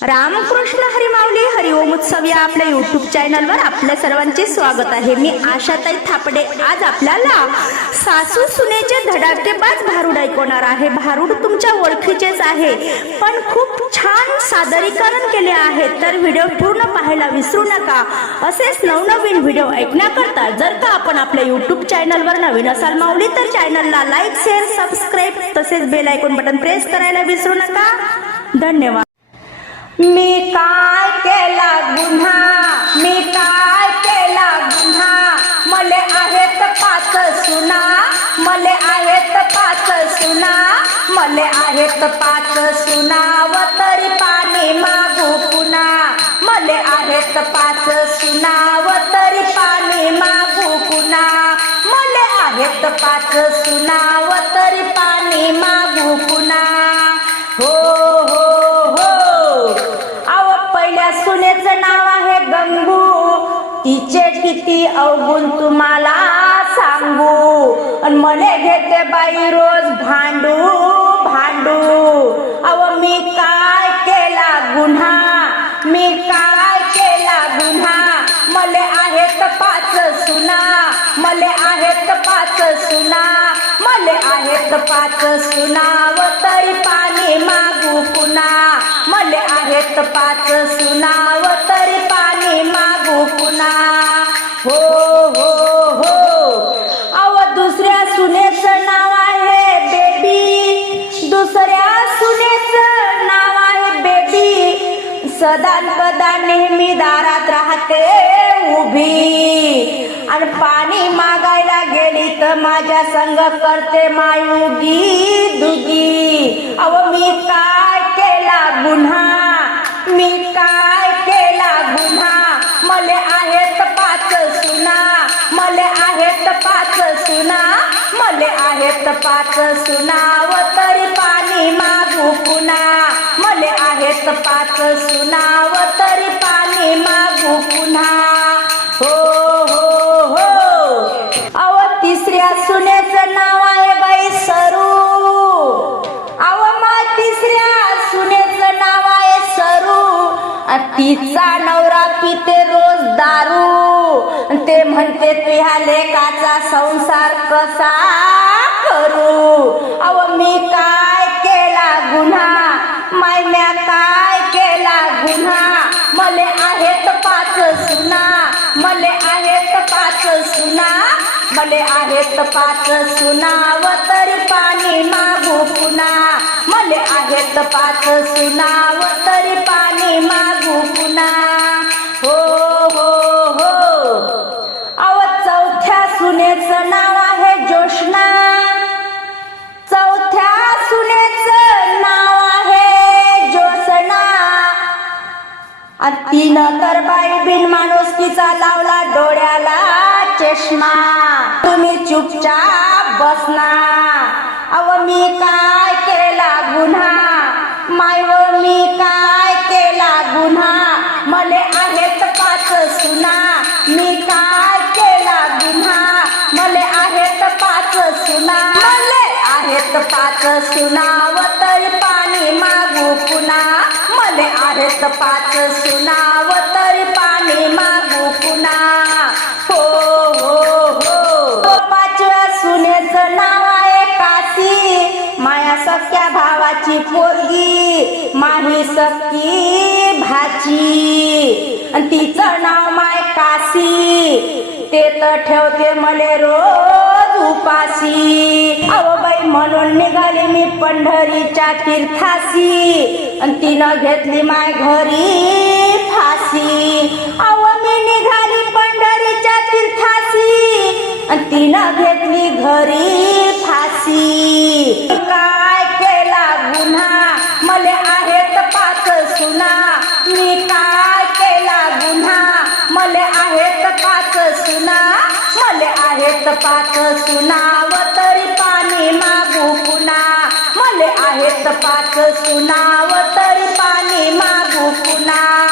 रामकृष्ण हरिमावली हरिओम उत्सव या आपल्या युट्यूब चॅनलवर आपल्या सर्वांचे स्वागत आहे. मी आशाताई थापडे. आज आपल्याला सासू सुनेचे धडाकेबाज भारूड ऐकवणार आहे. भारूड तुमच्या ओळखीचेच आहे. पण खूप छान सादरीकरण केले आहे. तर व्हिडिओ पूर्ण पाहायला विसरू नका. असेच नवनवीन व्हिडिओ ऐकण्याकरता जर का आपण आपल्या युट्यूब चॅनलवर नवीन असाल माऊली तर चॅनलला लाईक शेअर सबस्क्राईब तसेच बेल आयकॉन बटन प्रेस करायला विसरू नका. धन्यवाद. मी काय केला गुन्हा? मी काय केला गुन्हा? मले आहेत पाच सुना. मले आहेत पाच सुना. मले आहेत पाच सुना व तरी पाणी मागू पुन्हा. मले आहेत पाच सुना व तरी पाणी मागू पुन्हा. मले आहेत पाच सुना व तरी पाणी मागू पुन्हा. तिचे किती अवगुण तुम्हाला सांगू? अन मले घेते बाई रोज भांडू भांडू. अव मी काय केला गुन्हा? मी काय केला गुन्हा? मले आहेत पाच सुना मले आहेत पाच सुना मले आहेत पाच सुनाव तरी पाणी मागू पुन्हा. मले आहेत पाच सुनाव तरी पाणी पुन्हा हो हो हो. अव दुसऱ्या सुनेचं नाव आहे बेबी दुसऱ्या सुनेचं नाव आहे बेबी सदान पदा नेहमी दारात राहते उभी. आणि पाणी मागायला गेली तर माझ्या संग करते मायुगी दुगी. मले आहेत पाच सुनाव तरी पाणी मागू पुन्हा. मले आहेत पाच सुनाव तरी पाणी मागू पुन्हा. हो हो हो. अव तिसऱ्या सुनेचं नाव आहे बाई सरू. अव मा तिसऱ्या सुनेचं नाव आहे सरू. तिचा नवरा पिते रोज दारू. ते म्हणते तुह्या लेकाचा संसार कसा करू? अव मी काय केला गुन्हा? मायम्या काय केला गुन्हा? मले आहेत पाच सुना मले आहेत पाच सुना मले आहेत पाच सुनाव तरी पाणी मागू पुन्हा. मले आहेत पाच सुनाव तरी पाणी मागू पुन्हा. तिनं तर बिन माणुसकीचा लावला डोळ्याला चष्मा. तुम्ही चुपचाप बसना. अव मी काय केला गुन्हा? मायव मी काय केला गुन्हा? मले आहेत पाच सुना. मी काय केला गुन्हा? मले आहेत पाच सुना. मले आहेत पाच सुना व तरी पाणी मागू पुन्हा. मले आहेत पाच सुना व सखी भाची. आणि तिचं नाव माय काशी. ते तर ठेवते मले रोज उपाशी. अहो बाई म्हणून निघाली मी पंढरीच्या तीर्थासी आणि तिनं घेतली माय घरी फाशी. अहो मी निघाली आहेत सुनाव सुना व तरी पाणी मागू पुन्हा. मले आहेत पाच सुना व तरी पाणी मागू पुन्हा.